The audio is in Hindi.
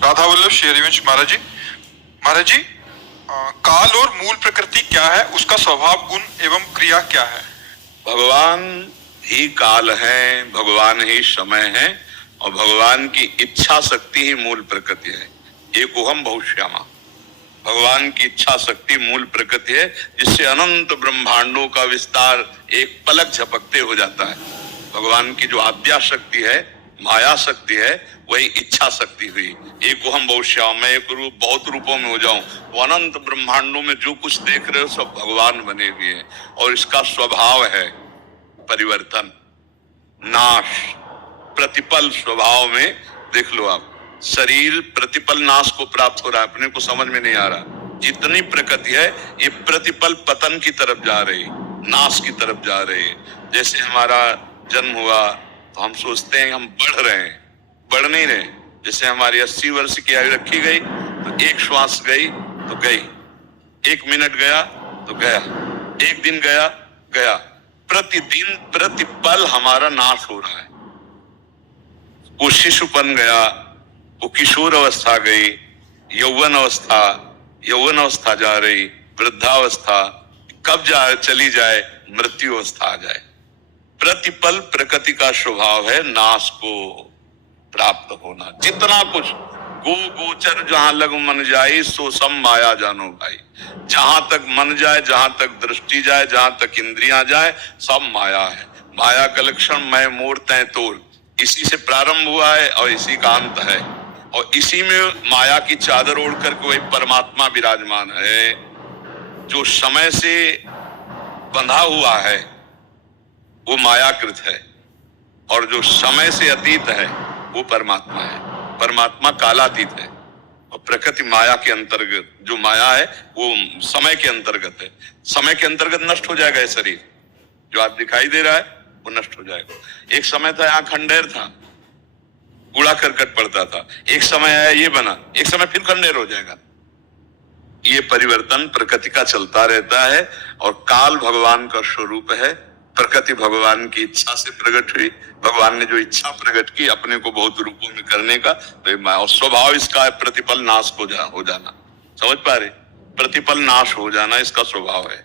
राधा वल्लभ शेरवंश महाराज जी। महाराज जी, काल और मूल प्रकृति क्या है, उसका स्वभाव, गुण एवं क्रिया क्या है? भगवान ही काल है, भगवान ही समय है और भगवान की इच्छा शक्ति ही मूल प्रकृति है। एकोहम बहुश्यामा, भगवान की इच्छा शक्ति मूल प्रकृति है, जिससे अनंत ब्रह्मांडों का विस्तार एक पलक झपकते हो जाता है। भगवान की जो आद्या शक्ति है, माया शक्ति है, वही इच्छा शक्ति हुई। एकोहम बहुश्याम, मैं एक रूप बहुत रूपों में हो जाऊं। वो अनंत ब्रह्मांडों में जो कुछ देख रहे हो सब भगवान बने हुए हैं और इसका स्वभाव है परिवर्तन, नाश, प्रतिपल। स्वभाव में देख लो आप, शरीर प्रतिपल नाश को प्राप्त हो रहा है, अपने को समझ में नहीं आ रहा। जितनी प्रकृति है ये प्रतिपल पतन की तरफ जा रही, नाश की तरफ जा रही है। जैसे हमारा जन्म हुआ तो हम सोचते हैं हम बढ़ रहे हैं, बढ़ नहीं रहे। जैसे हमारी 80 वर्ष की आयु रखी गई तो एक श्वास गई तो गई, एक मिनट गया तो गया, एक दिन गया गया। प्रतिदिन प्रतिपल हमारा नाश हो रहा है। वो शिशुपन गया, वो किशोर अवस्था गई, यौवन अवस्था जा रही, वृद्धावस्था कब चली जाए, मृत्यु अवस्था आ जाए। प्रतिपल प्रकृति का स्वभाव है नाश को प्राप्त होना। जितना कुछ गो गोचर जहां लग मन जाए, सो सम माया जानो भाई। जहां तक मन जाए, जहां तक दृष्टि जाए, जहां तक इंद्रियां जाए, सब माया है। माया का लक्षण मैं मोर तय तोर, इसी से प्रारंभ हुआ है और इसी का अंत है। और इसी में माया की चादर ओढ़ करके वही परमात्मा विराजमान है। जो समय से बंधा हुआ है वो मायाकृत है और जो समय से अतीत है वो परमात्मा है। परमात्मा कालातीत है और प्रकृति माया के अंतर्गत। जो माया है वो समय के अंतर्गत है। समय के अंतर्गत नष्ट हो जाएगा ये शरीर, जो आज दिखाई दे रहा है वो नष्ट हो जाएगा। एक समय था यहाँ खंडेर था, कूड़ा करकट पड़ता था, एक समय आया ये बना, एक समय फिर खंडेर हो जाएगा। ये परिवर्तन प्रकृति का चलता रहता है और काल भगवान का स्वरूप है। प्रकृति भगवान की इच्छा से प्रकट हुई। भगवान ने जो इच्छा प्रकट की अपने को बहुत रूपों में करने का, तो स्वभाव इसका है प्रतिपल नाश हो जाना। समझ पा रहे? प्रतिपल नाश हो जाना इसका स्वभाव है।